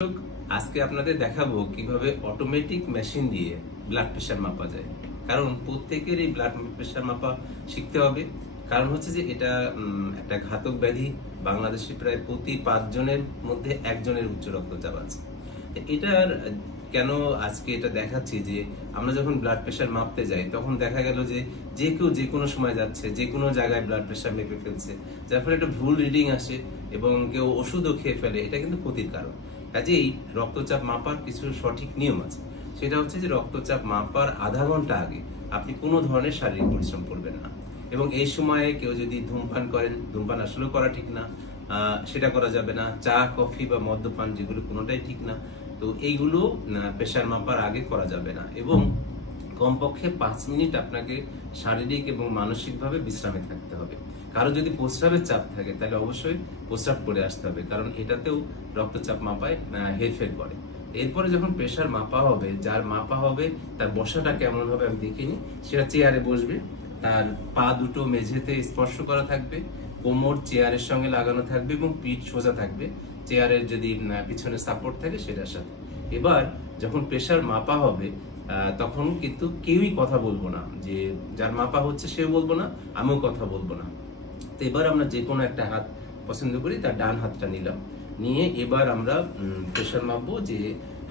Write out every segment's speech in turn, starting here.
দর্শক, আজকে আপনাদের দেখাবো কিভাবে অটোমেটিক মেশিন দিয়ে ব্লাড প্রেশার মাপা যায়। কারণ প্রত্যেকের এই ব্লাড প্রেশার মাপা শিখতে হবে। কারণ হচ্ছে যে এটা একটা ঘাতক ব্যাধি। বাংলাদেশে প্রায় প্রতি 5 জনের মধ্যে একজনের উচ্চ রক্তচাপ আছে। এটার কেন আজকে এটা দেখাচ্ছি যে আমরা যখন ব্লাড প্রেশার মাপতে যাই তখন দেখা গেল যে যে কেউ যে কোনো সময় যাচ্ছে, যে কোনো জায়গায় ব্লাড প্রেশার মেপে ফেলছে, যার ফলে একটা ভুল রিডিং আসে এবং কেউ ওষুধও খেয়ে ফেলে। এটা কিন্তু ক্ষতির কারণ। কাজেই রক্তচাপ মাপার কিছু সঠিক নিয়ম আছে। সেটা হচ্ছে যে রক্তচাপ মাপার আধা ঘন্টা আগে আপনি কোনো ধরনের শারীরিক পরিশ্রম করবেন না, এবং এই সময়ে কেউ যদি ধূমপান করেন, ধূমপান আসলেও করা ঠিক না, সেটা করা যাবে না। চা, কফি বা মদ্যপান যেগুলো কোনোটাই ঠিক না। তো এইগুলো প্রেশার মাপার আগে করা যাবে না, এবং কমপক্ষে 5 মিনিট আপনাকে শারীরিক এবং মানসিকভাবে বিশ্রামে থাকতে হবে। কারো যদি প্রস্রাবের চাপ থাকে তাহলে অবশ্যই প্রস্রাব করে আসতে হবে, কারণ এটাতেও রক্তচাপ মাপায় হেরফের করে। এরপরে যখন প্রেশার মাপা হবে, যার মাপা হবে তার বসাটা কেমন হবে আমি দেখিনি। সেটা চেয়ারে বসবে, তার পা দুটো মেঝেতে স্পর্শ করা থাকবে, কোমর চেয়ারের সঙ্গে লাগানো থাকবে এবং পিঠ সোজা থাকবে। চেয়ারের যদি পিছনে সাপোর্ট থাকে সেটার সাথে। এবার যখন প্রেশার মাপা হবে তখন কিন্তু কেউই কথা বলবো না, যে যার মাপা হচ্ছে সেও বলবো না, আমিও কথা বলবো না। তো এবার আমরা যে কোনো একটা হাত পছন্দ করি, তার ডান হাতটা নিলাম, নিয়ে এবার আমরা প্রেশার মাপবো। যে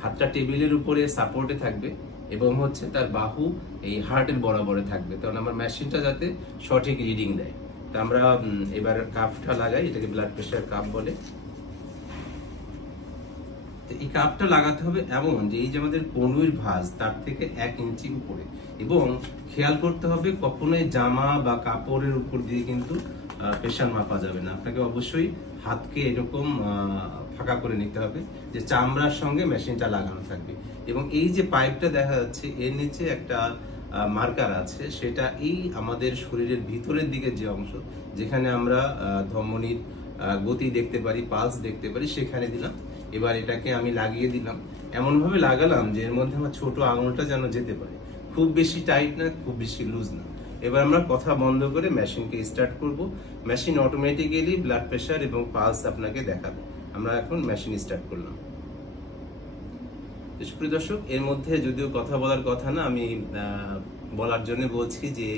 হাতটা টেবিলের উপরে সাপোর্টে থাকবে এবং হচ্ছে তার বাহু এই হার্টের বরাবরে থাকবে, কারণ আমার মেশিনটা যাতে সঠিক রিডিং দেয়। তো আমরা এবার কাপটা লাগাই, এটাকে ব্লাড প্রেশার কাপ বলে। এই কাপটা লাগাতে হবে এমন যে এই যে আমাদের কনুইর ভাঁজ তার থেকে 1 ইঞ্চি উপরে, এবং খেয়াল করতে হবে কখনোই জামা বা কাপড়ের উপর দিয়ে কিন্তু প্রেশার মাপা যাবে না। আপনাকে অবশ্যই হাতকে এরকম ফাঁকা করে নিতে হবে, যে চামড়ার সঙ্গে মেশিনটা লাগানো থাকবে। এবং এই যে পাইপটা দেখা যাচ্ছে এর নিচে একটা মার্কার আছে, সেটা এই আমাদের শরীরের ভিতরের দিকে যে অংশ, যেখানে আমরা ধমনীর গতি দেখতে পারি, পালস দেখতে পারি, সেখানে দিলাম। এবার এটাকে আমি লাগিয়ে দিলাম, এমন ভাবে লাগালাম যে এর মধ্যে আমার ছোট আঙুলটা যেন যেতে পারে। খুব বেশি টাইট না, খুব বেশি লুজ না। এবার আমরা কথা বন্ধ করে মেশিনকে স্টার্ট করব। মেশিন অটোমেটিক্যালি ব্লাড প্রেশার এবং পালস আপনাকে দেখাবে। আমরা এখন মেশিন স্টার্ট করলাম। সুপ্রিয় দর্শক, এর মধ্যে যদিও কথা বলার কথা না, আমি বলার জন্য বলছি যে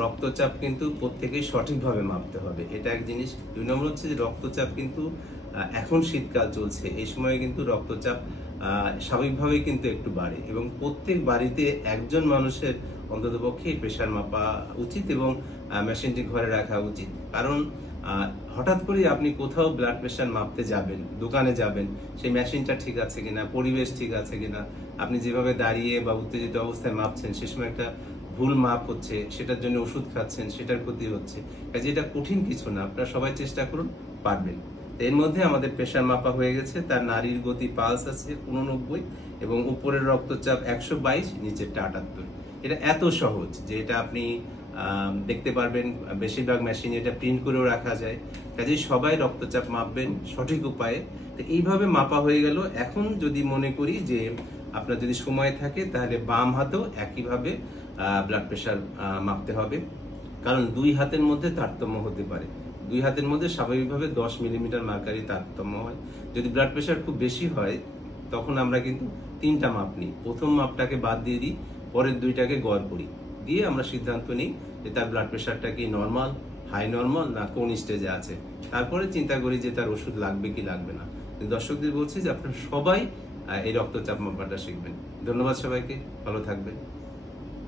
রক্তচাপ কিন্তু প্রত্যেকেই সঠিকভাবে মাপতে হবে, এটা এক জিনিস। 2 নম্বর হচ্ছে যে রক্তচাপ কিন্তু এখন শীতকাল চলছে, এই সময় কিন্তু রক্তচাপ স্বাভাবিকভাবেই কিন্তু একটু বাড়ে, এবং প্রত্যেক বাড়িতে একজন মানুষের অন্ততপক্ষে প্রেশার মাপা উচিত এবং মেশিনটি ঘরে রাখা উচিত। কারণ হঠাৎ করে আপনি কোথাও ব্লাড প্রেশার মাপতে যাবেন, দোকানে যাবেন, সেই মেশিনটা ঠিক আছে কিনা, পরিবেশ ঠিক আছে কিনা, আপনি যেভাবে দাঁড়িয়ে বা উত্তেজিত অবস্থায় মাপছেন সে সময় একটা ভুল মাপ হচ্ছে, সেটার জন্য ওষুধ খাচ্ছেন, সেটার ক্ষতি হচ্ছে। কাজে এটা কঠিন কিছু না, আপনারা সবাই চেষ্টা করুন, পারবেন। এর মধ্যে আমাদের প্রেশার মাপা হয়ে গেছে। তার নাড়ির গতি পালস আছে 89, এবং উপরের রক্তচাপ 122, নিচেরটা 78। এটা এত সহজ যে এটা আপনি দেখতে পারবেন। বেশিরভাগ মেশিনে এটা প্রিন্ট করেও রাখা যায়। কাজেই সবাই রক্তচাপ মাপবেন সঠিক উপায়ে। তো এইভাবে মাপা হয়ে গেল। এখন যদি মনে করি যে আপনার যদি সময় থাকে, তাহলে বাম হাতেও একইভাবে ব্লাড প্রেশার মাপতে হবে, কারণ 2 হাতের মধ্যে তারতম্য হতে পারে। 2 হাতের মধ্যে স্বাভাবিকভাবে 10 মিলিমিটার মার্কারি তারতম্য হয়। যদি ব্লাড প্রেশার খুব বেশি হয় তখন আমরা কিন্তু 3টা মাপ নিই। প্রথম মাপটাকে বাদ দিয়ে দিই, পরের 2টাকে গড় করি, দিয়ে আমরা সিদ্ধান্ত নিই যে তার ব্লাড প্রেশারটা কি নর্মাল, হাই নর্মাল, না কোন স্টেজে আছে। তারপরে চিন্তা করি যে তার ওষুধ লাগবে কি লাগবে না। দর্শকদের বলছি যে আপনারা সবাই এই রক্তচাপ মাপাটা শিখবেন। ধন্যবাদ সবাইকে, ভালো থাকবেন।